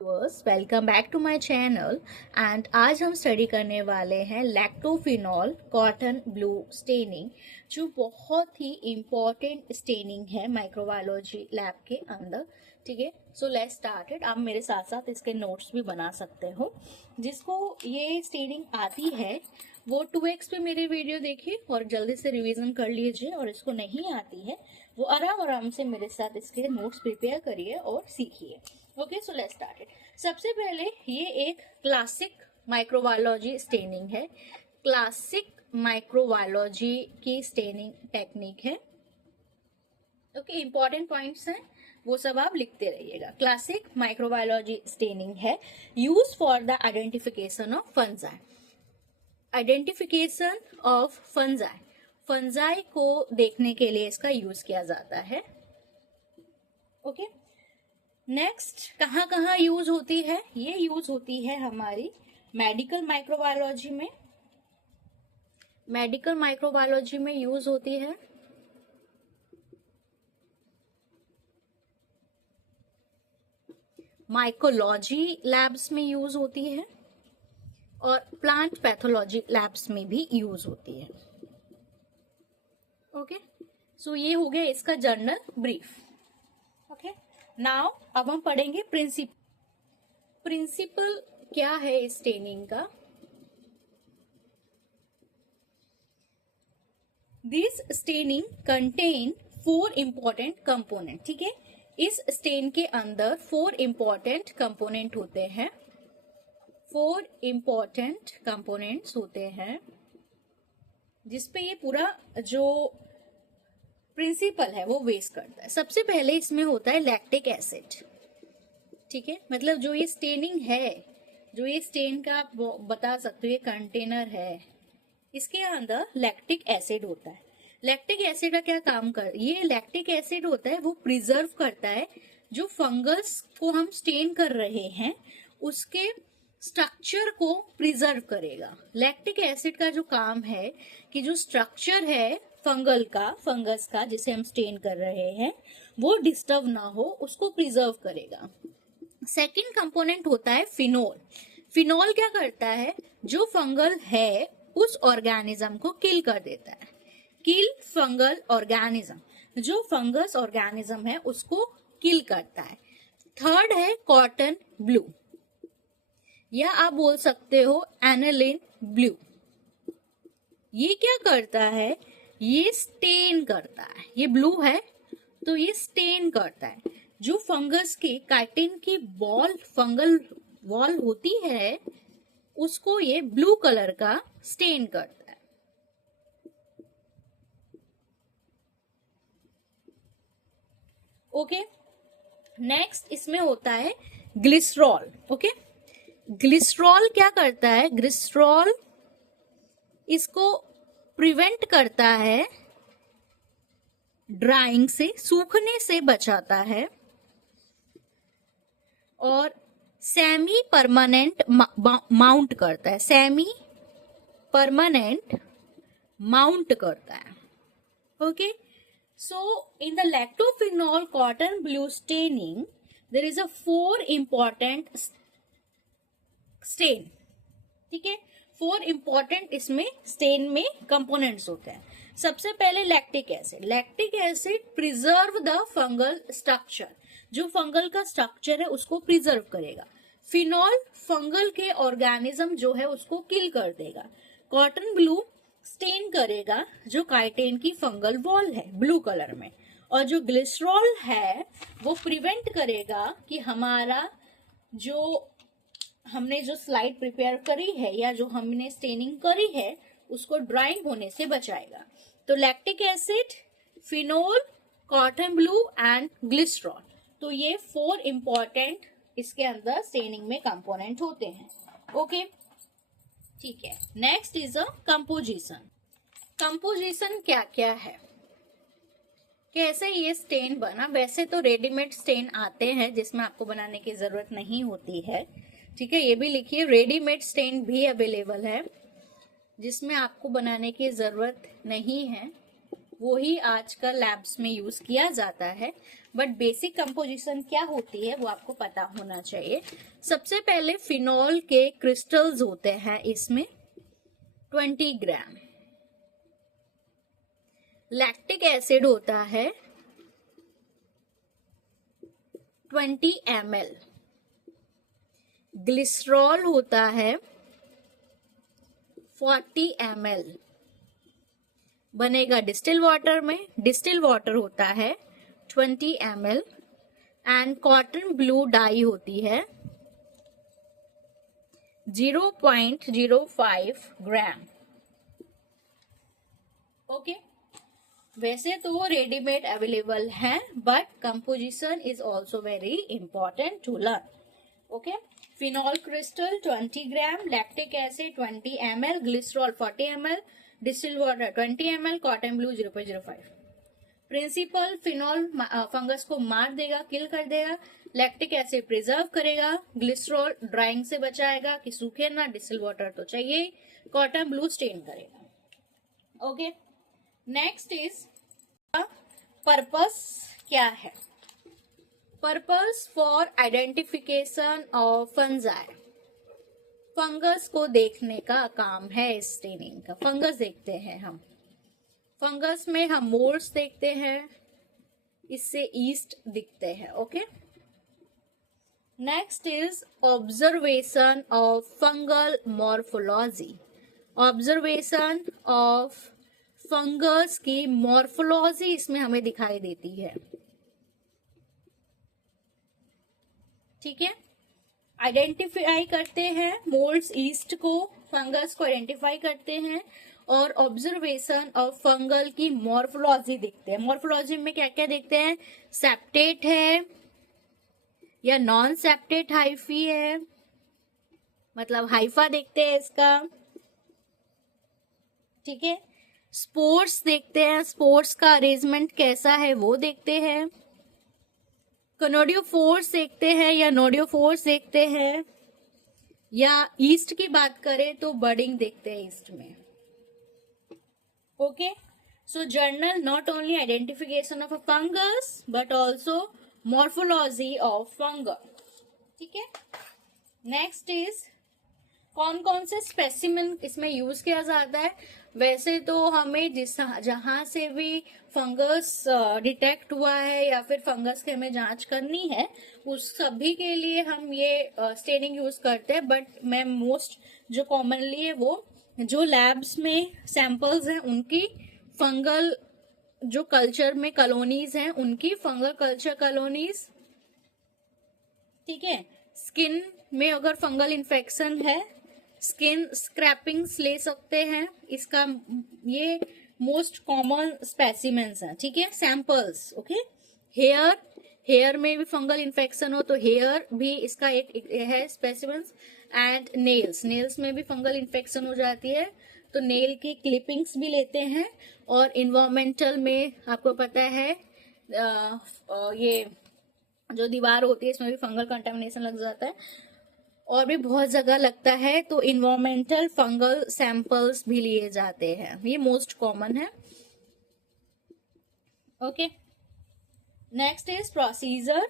Welcome back to my channel. And आज हम study करने वाले हैं लैक्टोफिनॉल कॉटन ब्लू स्टेनिंग, जो बहुत ही इम्पोर्टेंट स्टेनिंग है माइक्रोबायोलॉजी लैब के अंदर। ठीक है, सो लेट्स स्टार्ट इट। आप मेरे साथ साथ इसके नोट्स भी बना सकते हो। जिसको ये स्टेनिंग आती है वो 2x पे मेरे वीडियो देखिए और जल्दी से रिवीजन कर लीजिए, और इसको नहीं आती है वो आराम आराम से मेरे साथ इसके नोट्स प्रिपेयर करिए और सीखिए। Okay, so let's start it. सबसे पहले ये एक क्लासिक माइक्रोबायोलॉजी स्टेनिंग है। क्लासिक माइक्रोबायोलॉजी की स्टेनिंग टेक्निक है। ओके, इंपॉर्टेंट पॉइंट्स हैं वो सब आप लिखते रहिएगा। क्लासिक माइक्रोबायोलॉजी स्टेनिंग है, use for the identification of fungi. Identification of fungi, fungi को देखने के लिए इसका यूज किया जाता है। ओके, नेक्स्ट कहाँ कहाँ यूज होती है? ये यूज होती है हमारी मेडिकल माइक्रोबायोलॉजी में। मेडिकल माइक्रोबायोलॉजी में यूज होती है माइकोलॉजी लैब्स में यूज होती है और प्लांट पैथोलॉजी लैब्स में भी यूज होती है। ओके, सो ये हो गया इसका जनरल ब्रीफ। ओके, नाउ अब हम पढ़ेंगे प्रिंसिपल क्या है इस स्टेनिंग का। This staining contain 4 important component. ठीक है, इस स्टेन के अंदर 4 इंपॉर्टेंट कंपोनेंट होते हैं। 4 इंपॉर्टेंट कंपोनेंट्स होते हैं जिसपे ये पूरा जो प्रिंसिपल है वो बेस करता है। सबसे पहले इसमें होता है लैक्टिक एसिड। ठीक है, मतलब जो ये स्टेनिंग है, जो ये स्टेन का आप बता सकते हो ये कंटेनर है, इसके अंदर लैक्टिक एसिड होता है। लैक्टिक एसिड का क्या काम ये लैक्टिक एसिड होता है वो प्रिजर्व करता है जो फंगस को हम स्टेन कर रहे हैं उसके स्ट्रक्चर को प्रिजर्व करेगा। लैक्टिक एसिड का जो काम है कि जो स्ट्रक्चर है फंगस का जिसे हम स्टेन कर रहे हैं वो डिस्टर्ब ना हो, उसको प्रिजर्व करेगा। सेकंड कंपोनेंट होता है फिनोल। फिनोल क्या करता है? जो फंगल है उस ऑर्गेनिज्म को किल कर देता है। किल फंगल ऑर्गेनिज्म, जो फंगस ऑर्गेनिज्म है उसको किल करता है। थर्ड है कॉटन ब्लू, या आप बोल सकते हो एनालिन ब्लू। ये क्या करता है? ये स्टेन करता है। ये ब्लू है तो ये स्टेन करता है। जो फंगस के काइटिन की फंगल वॉल होती है उसको ये ब्लू कलर का स्टेन करता है। ओके, नेक्स्ट इसमें होता है ग्लिसरॉल। ओके, ग्लिसरॉल क्या करता है? ग्लिसरॉल इसको प्रिवेंट करता है ड्राइंग से, सूखने से बचाता है, और सेमी परमानेंट माउंट करता है। सेमी परमानेंट माउंट करता है। Okay, so in the lactophenol cotton blue staining there is a 4 important stain। ठीक है, 4 इंपॉर्टेंट इसमें स्टेन में कंपोनेंट्स होते हैं। सबसे पहले lactic acid. Lactic acid preserve the fungal structure, जो फंगल का स्ट्रक्चर है उसको प्रिजर्व करेगा। फिनॉल फंगल के ऑर्गेनिज्म जो है उसको किल कर देगा। कॉटन ब्लू स्टेन करेगा जो काइटिन की फंगल वॉल है ब्लू कलर में, और जो ग्लिसरॉल है वो प्रिवेंट करेगा कि हमारा जो हमने जो स्लाइड प्रिपेयर करी है या जो हमने स्टेनिंग करी है उसको ड्राइंग होने से बचाएगा। तो lactic acid, phenol, cotton blue and glycerol, तो ये 4 इंपॉर्टेंट इसके अंदर स्टेनिंग में कंपोनेंट होते हैं। ओके, ठीक है, next is a composition. Composition क्या क्या है, कैसे ये स्टेन बना? वैसे तो रेडीमेड स्टेन आते हैं जिसमें आपको बनाने की जरूरत नहीं होती है। ठीक है, ये भी लिखिए, रेडीमेड स्टेन भी अवेलेबल है जिसमें आपको बनाने की जरूरत नहीं है। वही आजकल लैब्स में यूज किया जाता है, बट बेसिक कंपोजिशन क्या होती है वो आपको पता होना चाहिए। सबसे पहले फिनॉल के क्रिस्टल्स होते हैं इसमें 20 ग्राम। लैक्टिक एसिड होता है 20 ml। ग्लिसरॉल होता है 40 ml। बनेगा डिस्टिल वाटर में। डिस्टिल वाटर होता है 20 ml and cotton blue dye होती है 0.05 ग्राम। ओके, वैसे तो रेडीमेड अवेलेबल है, but composition is also very important to learn. Okay, phenol crystal 20 gram, lactic acid 20 ml, glycerol 40 ml, distil water 20 ml, cotton blue 0.05। Principal, phenol fungus को मार देगा, kill कर देगा। लैक्टिक एसिड प्रिजर्व करेगा। Glycerol drying से बचाएगा कि सूखे ना। डिस्टिल वाटर तो चाहिए। कॉटन ब्लू स्टेन करेगा। ओके, नेक्स्ट इज पर्पस क्या है। Purpose for identification of fungi. Fungus को देखने का काम है स्टेनिंग का। फंगस देखते हैं हम। फंगस में हम मोल्ड्स देखते हैं, इससे ईस्ट दिखते हैं। Okay, next is observation of fungal morphology. Observation of fungus की मॉर्फोलॉजी इसमें हमें दिखाई देती है। ठीक है, आइडेंटिफाई करते हैं मोल्ड्स, ईस्ट को, फंगस को आइडेंटिफाई करते हैं और ऑब्जर्वेशन ऑफ फंगल की मॉर्फोलॉजी देखते हैं। मॉर्फोलॉजी में क्या क्या देखते हैं? सेप्टेट है या नॉन सेप्टेट हाइफी है, मतलब हाइफा देखते हैं इसका। ठीक है, स्पोर्स देखते हैं, स्पोर्स का अरेंजमेंट कैसा है वो देखते हैं। कनोडियोफोर्स देखते हैं या नोडियोफोर्स देखते हैं, या ईस्ट की बात करें तो बर्डिंग देखते हैं ईस्ट में। Okay, so journal not only identification of a fungus but also morphology of fungus. ठीक है, नेक्स्ट इज कौन कौन से स्पेसिमेन इसमें यूज किया जाता है। वैसे तो हमें जहां से भी फंगस डिटेक्ट हुआ है या फिर फंगस की हमें जांच करनी है, उस सभी के लिए हम ये स्टेनिंग यूज करते हैं। बट मैं मोस्ट जो कॉमनली है वो जो लैब्स में सैंपल्स हैं उनकी फंगल जो कल्चर में कॉलोनीज हैं उनकी फंगल कल्चर कॉलोनीज। ठीक है, स्किन में अगर फंगल इन्फेक्शन है स्किन स्क्रैपिंग्स ले सकते हैं, इसका ये मोस्ट कॉमन स्पेसिमेंस है। ठीक है, सैंपल्स। ओके, हेयर में भी फंगल इन्फेक्शन हो तो हेयर भी इसका एक है स्पेसिमेंस। एंड नेल्स में भी फंगल इन्फेक्शन हो जाती है तो नेल की क्लिपिंग्स भी लेते हैं। और इन्वायरमेंटल में आपको पता है ये जो दीवार होती है इसमें भी फंगल कंटामिनेशन लग जाता है और भी बहुत जगह लगता है, तो इन्वायरमेंटल फंगल सैंपल्स भी लिए जाते हैं। ये मोस्ट कॉमन है। Okay, next is procedure.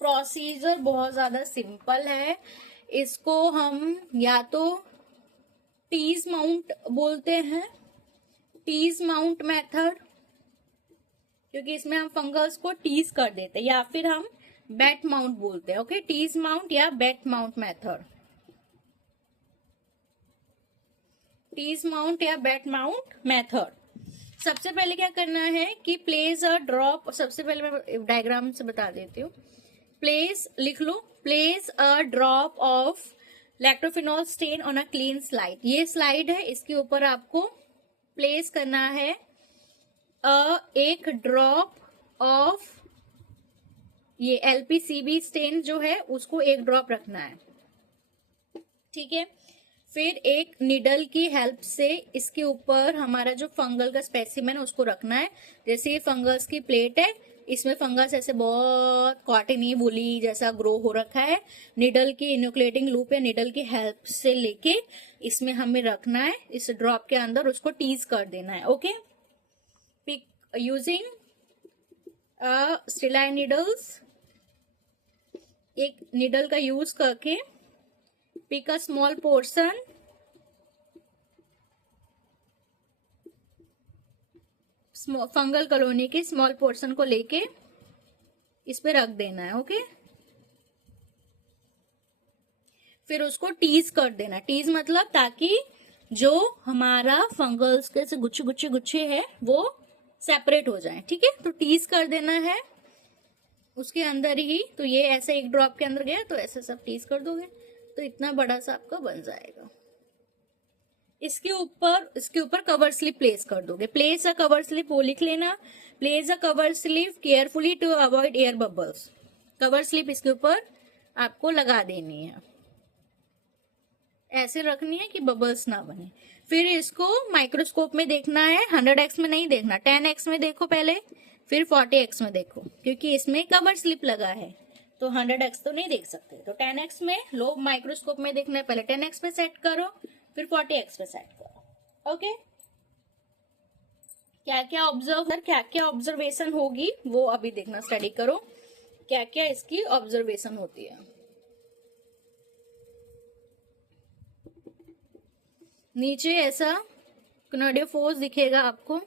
Procedure बहुत ज्यादा सिंपल है। इसको हम या तो टीज माउंट बोलते हैं, टीज माउंट मेथड, क्योंकि इसमें हम फंगस को टीज कर देते हैं, या फिर हम बेट माउंट बोलते हैं। ओके, टीज माउंट या बेट माउंट मेथड। टीज माउंट या बेट माउंट मेथड। सबसे पहले क्या करना है कि प्लेस अ ड्रॉप। सबसे पहले मैं डायग्राम से बता देती हूँ। प्लेस लिख लो, place a drop of lactophenol stain on a clean slide. ये स्लाइड है, इसके ऊपर आपको प्लेस करना है एक ड्रॉप ऑफ ये एलपीसीबी स्टेन जो है उसको एक ड्रॉप रखना है। ठीक है, फिर एक निडल की हेल्प से इसके ऊपर हमारा जो फंगल का स्पेसिमेन है उसको रखना है। जैसे ये फंगस की प्लेट है, इसमें फंगस ऐसे बहुत कॉटनी वुली जैसा ग्रो हो रखा है। निडल की इनोकुलेटिंग लूप या निडल की हेल्प से लेके इसमें हमें रखना है, इस ड्रॉप के अंदर उसको टीज कर देना है। ओके, यूजिंग स्टेलाइन नीडल्स, एक नीडल का यूज करके pick a small portion, fungal colony के स्मॉल पोर्शन को लेके इस पे रख देना है। ओके, फिर उसको टीज कर देना। टीज मतलब ताकि जो हमारा फंगल्स के गुच्छे गुच्छे गुच्छे है वो सेपरेट हो जाए। ठीक है, तो टीज कर देना है उसके अंदर ही। तो ये ऐसे एक ड्रॉप के अंदर गया तो ऐसे सब टीज कर दोगे तो इतना बड़ा सा आपका बन जाएगा। इसके ऊपर कवर स्लिप प्लेस कर दोगे। प्लेस अ कवर स्लिप वो लिख लेना। Place a cover slip carefully to avoid air bubbles. Cover slip इसके ऊपर आपको लगा देनी है, ऐसे रखनी है कि बबल्स ना बने। फिर इसको माइक्रोस्कोप में देखना है, 100x में नहीं देखना, 10x में देखो पहले, फिर 40x में देखो, क्योंकि इसमें कवर स्लिप लगा है तो 100x तो नहीं देख सकते। तो 10x में लो माइक्रोस्कोप में देखना है, पहले 10x पे सेट करो, फिर 40x पे सेट करो। ओके, क्या क्या ऑब्जर्वेशन होगी वो अभी देखना, स्टडी करो क्या क्या इसकी ऑब्जर्वेशन होती है। नीचे ऐसा क्नोडियोफोर्स दिखेगा आपको।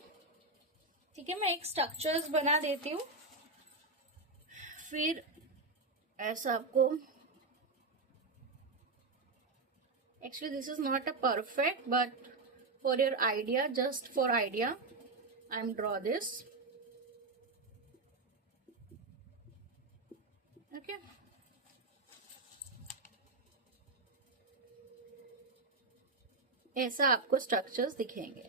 ठीक है, मैं एक स्ट्रक्चर्स बना देती हूँ, फिर ऐसा आपको, actually this is not a perfect but for your idea, just for idea I am draw this. Okay, ऐसा आपको स्ट्रक्चर्स दिखेंगे।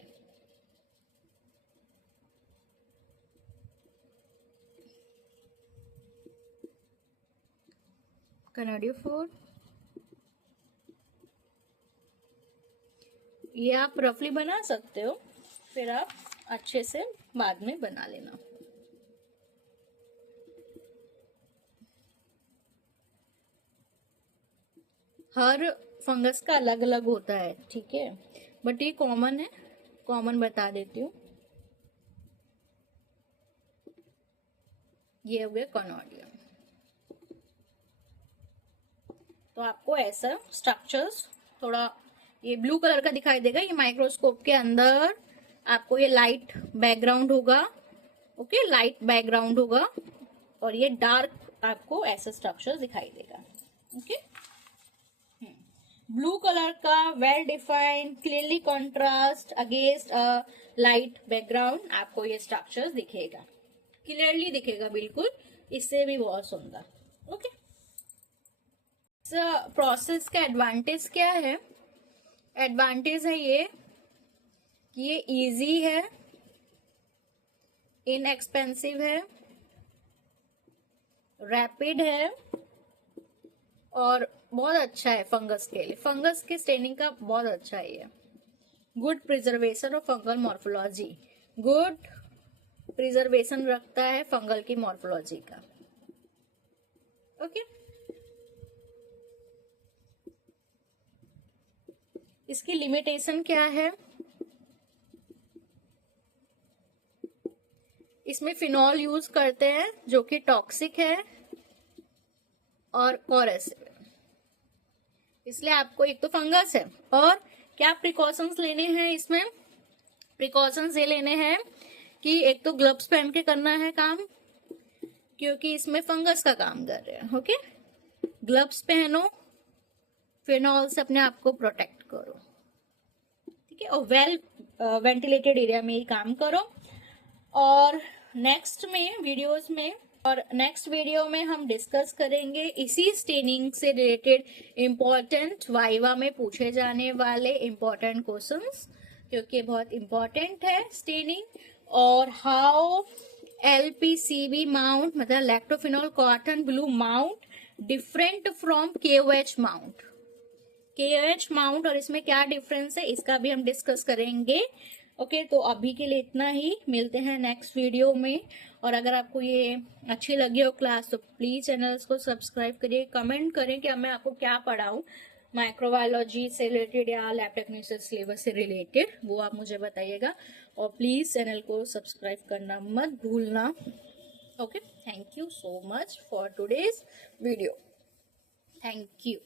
कनाडियोफोर, ये आप रफली बना सकते हो, फिर आप अच्छे से बाद में बना लेना। हर फंगस का अलग अलग होता है, ठीक है, बट ये कॉमन है, कॉमन बता देती हूँ। ये हो गया कॉनोडियम। तो आपको ऐसा स्ट्रक्चर्स, थोड़ा ये ब्लू कलर का दिखाई देगा, ये माइक्रोस्कोप के अंदर आपको ये लाइट बैकग्राउंड होगा। ओके, लाइट बैकग्राउंड होगा और ये डार्क आपको ऐसा स्ट्रक्चर दिखाई देगा। ओके, ब्लू कलर का well defined clearly contrast against a light background, आपको ये स्ट्रक्चर दिखेगा, क्लियरली दिखेगा बिल्कुल, इससे भी बहुत सुंदर। ओके, प्रोसेस का एडवांटेज क्या है? एडवांटेज है ये कि ये इजी है, इनएक्सपेंसिव है, रैपिड है और बहुत अच्छा है फंगस के लिए। फंगस के स्टेनिंग का बहुत अच्छा है ये। Good preservation of fungal morphology, good preservation रखता है फंगल की मॉर्फोलॉजी का। ओके, इसकी लिमिटेशन क्या है? इसमें फिनॉल यूज करते हैं जो कि टॉक्सिक है और कोरस, इसलिए आपको, एक तो फंगस है, और क्या प्रिकॉशंस लेने हैं इसमें? प्रिकॉशंस ये लेने हैं कि एक तो ग्लव्स पहन के करना है काम, क्योंकि इसमें फंगस का काम कर रहे हैं। ओके, ग्लव्स पहनो, फिनॉल से अपने आप को प्रोटेक्ट करो, ठीक है, और वेल वेंटिलेटेड एरिया में ही काम करो। और नेक्स्ट वीडियो में हम डिस्कस करेंगे इसी स्टेनिंग से रिलेटेड इम्पोर्टेंट वाइवा में पूछे जाने वाले इम्पोर्टेंट क्वेश्चंस, क्योंकि बहुत इम्पोर्टेंट है स्टेनिंग, और हाउ LPCB माउंट, मतलब lactophenol cotton blue mount, different from KOH mount. KOH mount और इसमें क्या डिफरेंस है, इसका भी हम डिस्कस करेंगे। ओके, तो अभी के लिए इतना ही, मिलते हैं नेक्स्ट वीडियो में। और अगर आपको ये अच्छी लगी हो क्लास तो प्लीज चैनल को सब्सक्राइब करिए, कमेंट करें कि मैं आपको क्या पढ़ाऊं माइक्रोबायोलॉजी से रिलेटेड या लैब टेक्नीशियन सिलेबस से रिलेटेड, वो आप मुझे बताइएगा। और प्लीज चैनल को सब्सक्राइब करना मत भूलना। Okay, thank you so much for today's video. Thank you.